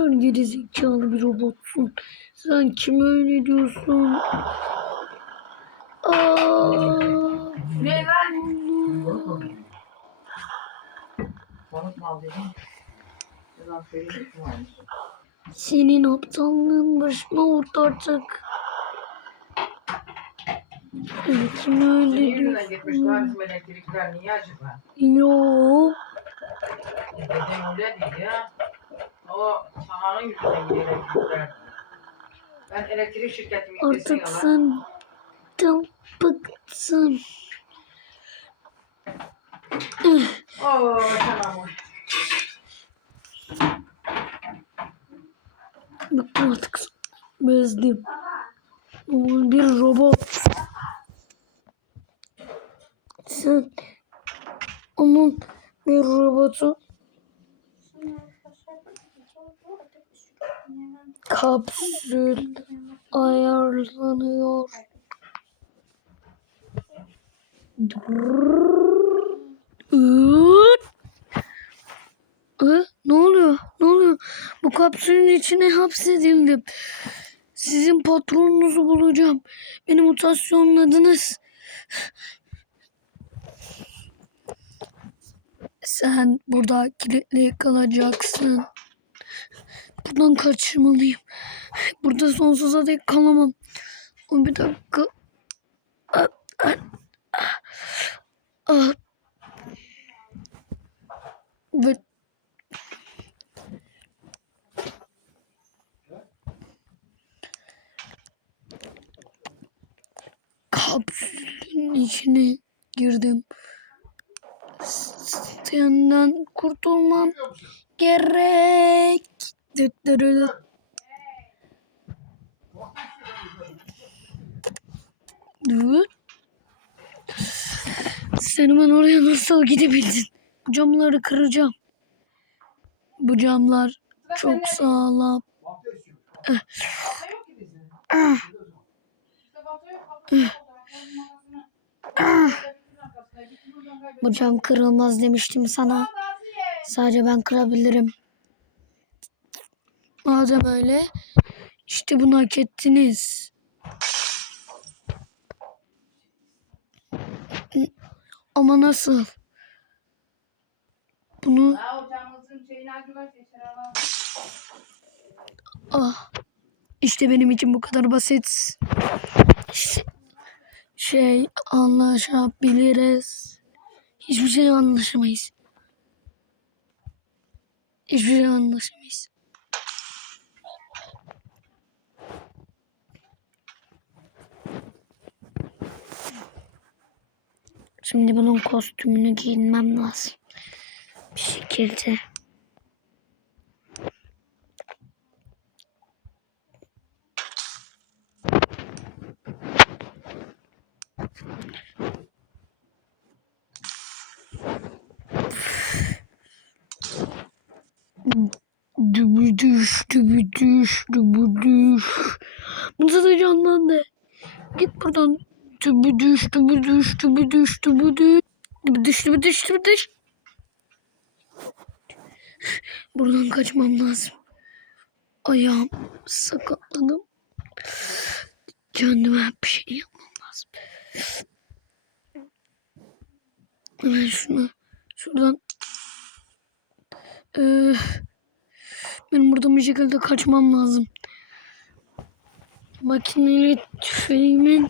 kadar gerizekalı bir robotsun. Sen kime öyle diyorsun? Aa, ne ben? Senin aptallığın başıma ort artık. Kim öyle diyorsun? Yok. Dedem öyle değil ya. O sahanın yüzünden gidiyor elektrikler. Ben elektrik şirketimi Artık sen de bıktın. Oo tamam. Bıktım artık. Bezdim. Bir robot. Sen onun bir robotu kapsül ayarlanıyor. Ne oluyor? Ne oluyor? Bu kapsülün içine hapsedildim. Sizin patronunuzu bulacağım. Beni mutasyonladınız. Sen burada kilitli kalacaksın. Buradan kaçırmalıyım. Burada sonsuza dek kalamam. O bir dakika. Ah, ah, ah. Ve kapsülün içine girdim. Senden kurtulmam gerek. Sen hemen oraya nasıl gidebildin? Bu camları kıracağım. Bu camlar çok sağlam. Bu cam kırılmaz demiştim sana. Sadece ben kırabilirim. Madem öyle, işte bunu hak ettiniz. Ama nasıl? Bunu ah işte benim için bu kadar basit. Şey anlaşabiliriz. Hiçbir şey anlaşamayız. Hiçbir şey anlaşamayız. Şimdi bunun kostümünü giyinmem lazım. Bir şekilde. Dübüdüş, dübüdüş, dübüdüş. Bunu da canlandı. Git buradan düştü bu düştü bu düştü bu düştü bu düştü bu düştü bu düştü bu düştü. Buradan kaçmam lazım. Ayağım sakatladım. Kendime bir şey yapmam lazım. Hemen şunu şuradan ee, benim buradan bir şekilde kaçmam lazım. Makineli tüfeğimin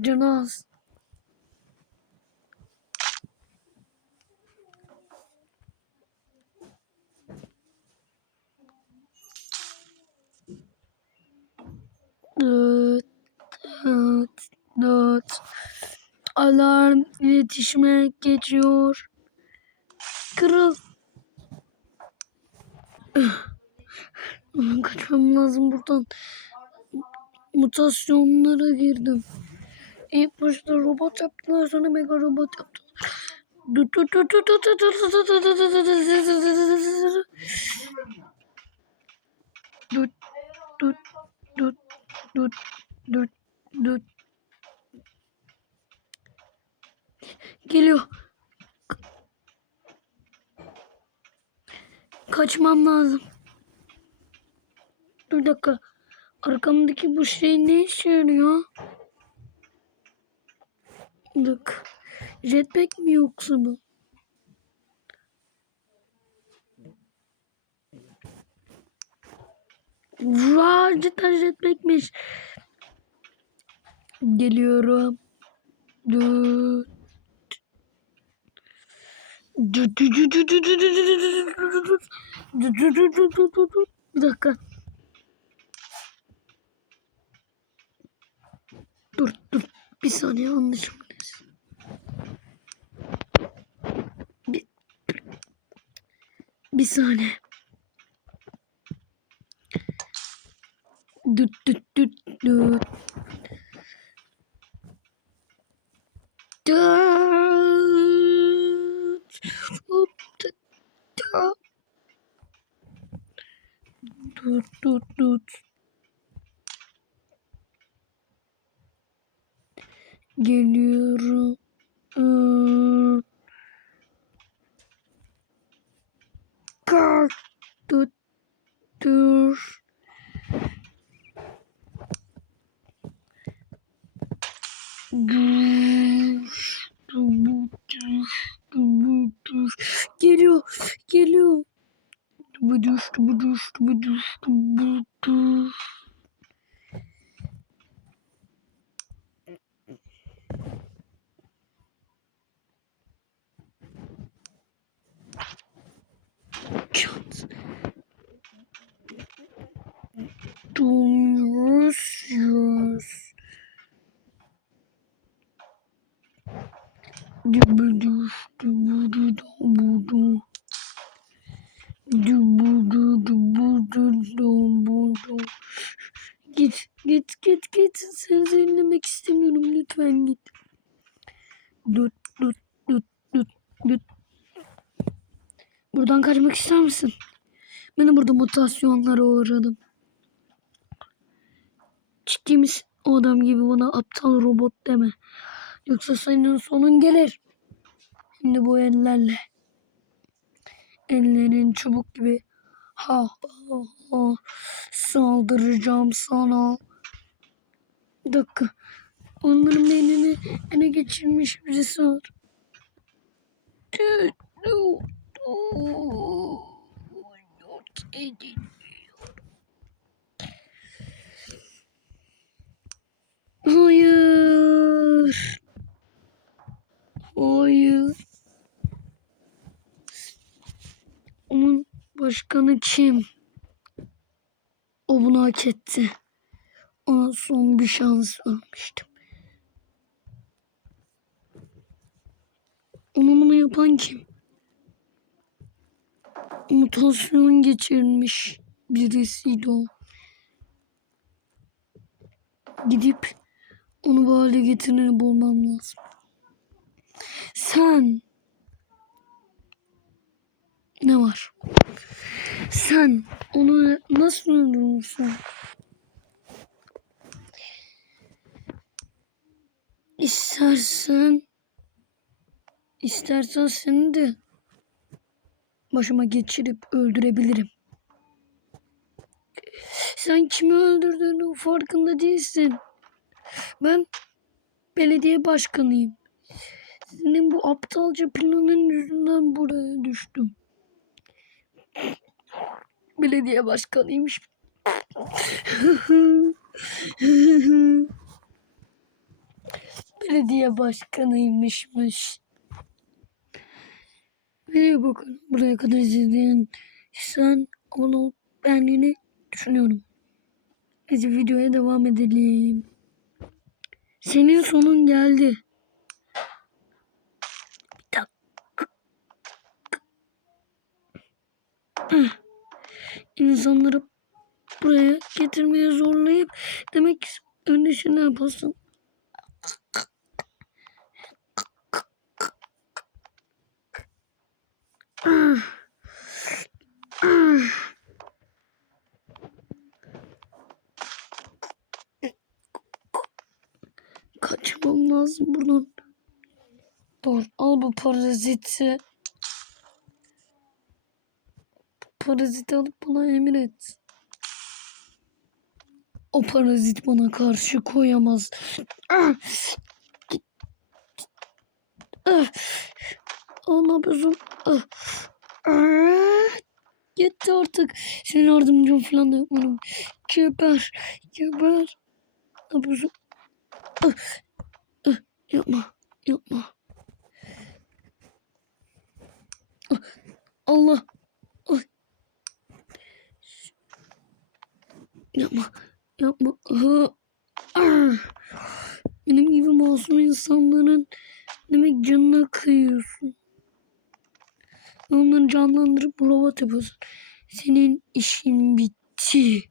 canı az. Dıt, dıt, dıt. Alarm iletişime geçiyor. Kırıl. Kaçmam lazım buradan. Mutasyonlara girdim ilk başta robot yaptılar sonra mega robot yaptılar. Dut Geliyor. Kaçmam lazım. Dur dakika. Arkamdaki bu şey ne işe yarıyor? Look. Jetpack mi yoksa bu? Vaa cidden jetpackmiş. Geliyorum. Dur. Bir dakika. Dur dur. Bir saniye anlaşılmadı. Bir saniye. Düt düt düt düt. Düt. Hop düt düt. Düt düt düt. Geliyorum. tutur Duş, dubuduş, dubuduş. Geliyor, geliyor. Dubuduş, dubuduş, dubuduş, dubuduş. Чёрт. Domuyoruz. Dübüdüş, dübüdü, dübüdü. Dübüdü, dübüdü, dübüdü. Git, git, git, git. Seni dinlemek istemiyorum. Lütfen git. Dut, dut, dut, dut, dut. Buradan kaçmak ister misin? Ben burada mutasyonlara uğradım. Ciddi adam gibi bana aptal robot deme. Yoksa senin sonun gelir. Şimdi bu ellerle. Ellerin çubuk gibi. Ha ha ha. Saldıracağım sana. Bir dakika. Onların beynini ele geçirmiş birisi var. Tüh. Yok edin. Başkanı kim? O bunu hak etti. Ona son bir şans vermiştim. Onu bunu yapan kim? Mutasyon geçirmiş birisiydi o. Gidip onu bu hale getireni bulmam lazım. Sen ne var? Sen onu nasıl öldürürsün? İstersen istersen seni de başıma geçirip öldürebilirim. Sen kimi öldürdüğünün farkında değilsin. Ben belediye başkanıyım. Senin bu aptalca planın yüzünden buraya düştüm. Belediye başkanıymış. Belediye başkanıymışmış. Nereye bakın buraya kadar izledin. Sen onu ben yine düşünüyorum. Hadi videoya devam edelim. Senin sonun geldi. Bir dakika. İnsanları buraya getirmeye zorlayıp demek ki yapasın. Ah. Ah. Kaçmam lazım buradan. Dur al bu paraziti. parazit alıp bana emir et. O parazit bana karşı koyamaz. Ana gözüm. Yetti artık. Senin yardımcın falan da yok benim. Geber. Geber. Abuzum. Yapma. Yapma. Allah. Yapma. Yapma. Benim gibi masum insanların demek canına kıyıyorsun. Onları canlandırıp robot yapıyorsun. Senin işin bitti.